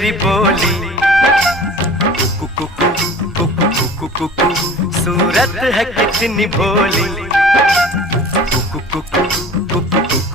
तेरी बोली, कुकु कुकु कुकु कुकु कुकु, सूरत है कितनी भोली, कुकु कुकु